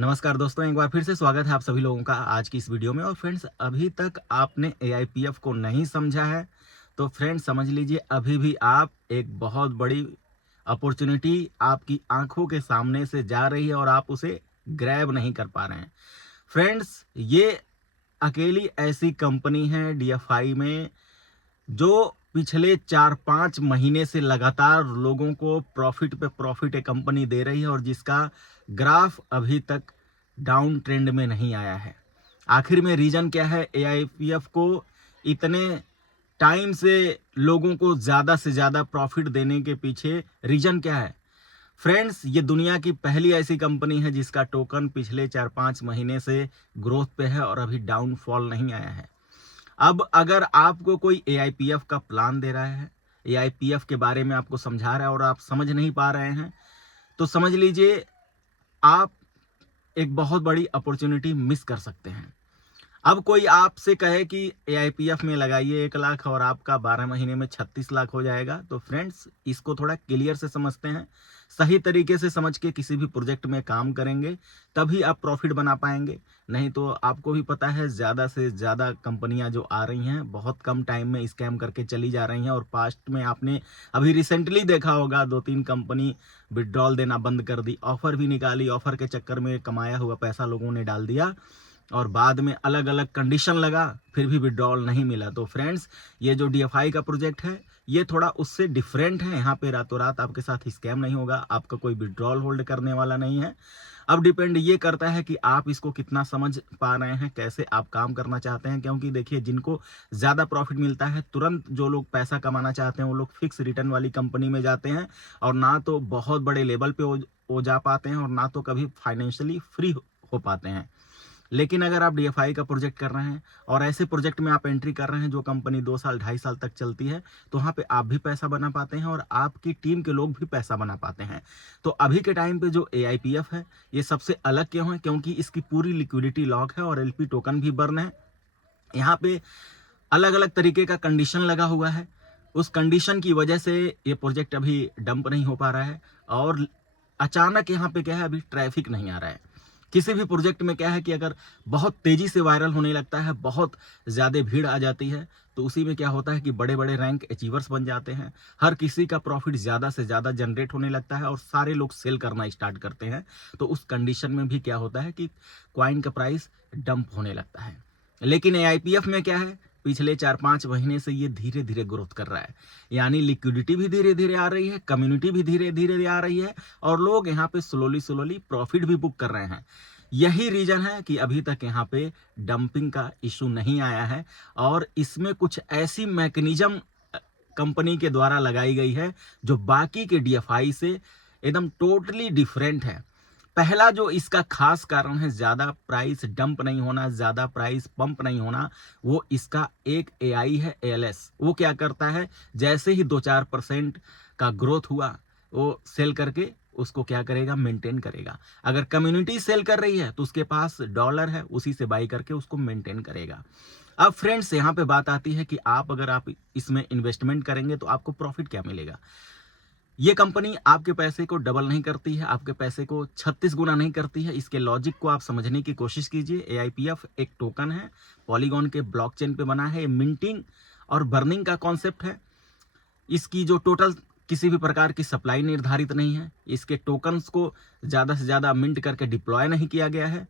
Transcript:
नमस्कार दोस्तों, एक बार फिर से स्वागत है आप सभी लोगों का आज की इस वीडियो में। और फ्रेंड्स, अभी तक आपने एआईपीएफ को नहीं समझा है तो फ्रेंड्स समझ लीजिए अभी भी आप एक बहुत बड़ी अपॉर्चुनिटी आपकी आंखों के सामने से जा रही है और आप उसे ग्रैब नहीं कर पा रहे हैं। फ्रेंड्स, ये अकेली ऐसी कंपनी है डीएफआई में जो पिछले 4-5 महीने से लगातार लोगों को प्रॉफिट पे प्रॉफिट एक कंपनी दे रही है और जिसका ग्राफ अभी तक डाउन ट्रेंड में नहीं आया है। आखिर में रीजन क्या है? एआईपीएफ को इतने टाइम से लोगों को ज़्यादा से ज़्यादा प्रॉफिट देने के पीछे रीजन क्या है? फ्रेंड्स, ये दुनिया की पहली ऐसी कंपनी है जिसका टोकन पिछले 4-5 महीने से ग्रोथ पे है और अभी डाउनफॉल नहीं आया है। अब अगर आपको कोई एआईपीएफ का प्लान दे रहा है, एआईपीएफ के बारे में आपको समझा रहा है और आप समझ नहीं पा रहे हैं, तो समझ लीजिए आप एक बहुत बड़ी अपॉर्चुनिटी मिस कर सकते हैं। अब कोई आपसे कहे कि एआईपीएफ में लगाइए 1 लाख और आपका 12 महीने में 36 लाख हो जाएगा, तो फ्रेंड्स इसको थोड़ा क्लियर से समझते हैं। सही तरीके से समझ के किसी भी प्रोजेक्ट में काम करेंगे तभी आप प्रॉफिट बना पाएंगे। नहीं तो आपको भी पता है ज़्यादा से ज़्यादा कंपनियां जो आ रही हैं बहुत कम टाइम में स्कैम करके चली जा रही हैं। और पास्ट में आपने अभी रिसेंटली देखा होगा 2-3 कंपनी विड्रॉल देना बंद कर दी, ऑफर भी निकाली, ऑफर के चक्कर में कमाया हुआ पैसा लोगों ने डाल दिया और बाद में अलग अलग कंडीशन लगा फिर भी विड्रॉल नहीं मिला। तो फ्रेंड्स, ये जो डीएफआई का प्रोजेक्ट है ये थोड़ा उससे डिफरेंट है। यहाँ पे रातों रात आपके साथ स्कैम नहीं होगा, आपका कोई विड्रॉल होल्ड करने वाला नहीं है। अब डिपेंड ये करता है कि आप इसको कितना समझ पा रहे हैं, कैसे आप काम करना चाहते हैं। क्योंकि देखिए, जिनको ज़्यादा प्रॉफिट मिलता है, तुरंत जो लोग पैसा कमाना चाहते हैं वो लोग फिक्स रिटर्न वाली कंपनी में जाते हैं और ना तो बहुत बड़े लेवल पे वो जा पाते हैं और ना तो कभी फाइनेंशियली फ्री हो पाते हैं। लेकिन अगर आप डीएफआई का प्रोजेक्ट कर रहे हैं और ऐसे प्रोजेक्ट में आप एंट्री कर रहे हैं जो कंपनी 2 साल 2.5 साल तक चलती है, तो वहाँ पे आप भी पैसा बना पाते हैं और आपकी टीम के लोग भी पैसा बना पाते हैं। तो अभी के टाइम पे जो एआईपीएफ है ये सबसे अलग क्यों है? क्योंकि इसकी पूरी लिक्विडिटी लॉक है और एलपी टोकन भी बर्न है। यहाँ पे अलग अलग तरीके का कंडीशन लगा हुआ है। उस कंडीशन की वजह से ये प्रोजेक्ट अभी डंप नहीं हो पा रहा है। और अचानक यहाँ पे क्या है, अभी ट्रैफिक नहीं आ रहा है। किसी भी प्रोजेक्ट में क्या है कि अगर बहुत तेजी से वायरल होने लगता है, बहुत ज़्यादा भीड़ आ जाती है, तो उसी में क्या होता है कि बड़े बड़े रैंक अचीवर्स बन जाते हैं। हर किसी का प्रॉफिट ज़्यादा से ज़्यादा जनरेट होने लगता है और सारे लोग सेल करना स्टार्ट करते हैं। तो उस कंडीशन में भी क्या होता है कि कॉइन का प्राइस डंप होने लगता है। लेकिन एआईपीएफ में क्या है, पिछले 4-5 महीने से ये धीरे धीरे ग्रोथ कर रहा है। यानी लिक्विडिटी भी धीरे धीरे आ रही है, कम्युनिटी भी धीरे धीरे आ रही है और लोग यहाँ पे स्लोली स्लोली प्रॉफिट भी बुक कर रहे हैं। यही रीजन है कि अभी तक यहाँ पे डंपिंग का इशू नहीं आया है। और इसमें कुछ ऐसी मैकेनिज्म कंपनी के द्वारा लगाई गई है जो बाकी के डीएफआई से एकदम टोटली डिफरेंट है। पहला जो इसका खास कारण है ज़्यादा प्राइस डंप नहीं होना, ज़्यादा प्राइस पंप नहीं होना, वो इसका एक एआई है एएलएस। वो क्या करता है, जैसे ही 2-4% का ग्रोथ हुआ वो सेल करके उसको क्या करेगा, मेंटेन करेगा। अगर कम्युनिटी सेल कर रही है तो उसके पास डॉलर है, उसी से बाई करके उसको मेंटेन करेगा। अब फ्रेंड्स, यहाँ पे बात आती है कि अगर आप इसमें इन्वेस्टमेंट करेंगे तो आपको प्रॉफिट क्या मिलेगा। ये कंपनी आपके पैसे को डबल नहीं करती है, आपके पैसे को 36 गुना नहीं करती है। इसके लॉजिक को आप समझने की कोशिश कीजिए। एआईपीएफ एक टोकन है, पॉलीगॉन के ब्लॉकचेन पे बना है। मिंटिंग और बर्निंग का कॉन्सेप्ट है। इसकी जो टोटल किसी भी प्रकार की सप्लाई निर्धारित नहीं है। इसके टोकन्स को ज़्यादा से ज़्यादा मिंट करके डिप्लॉय नहीं किया गया है।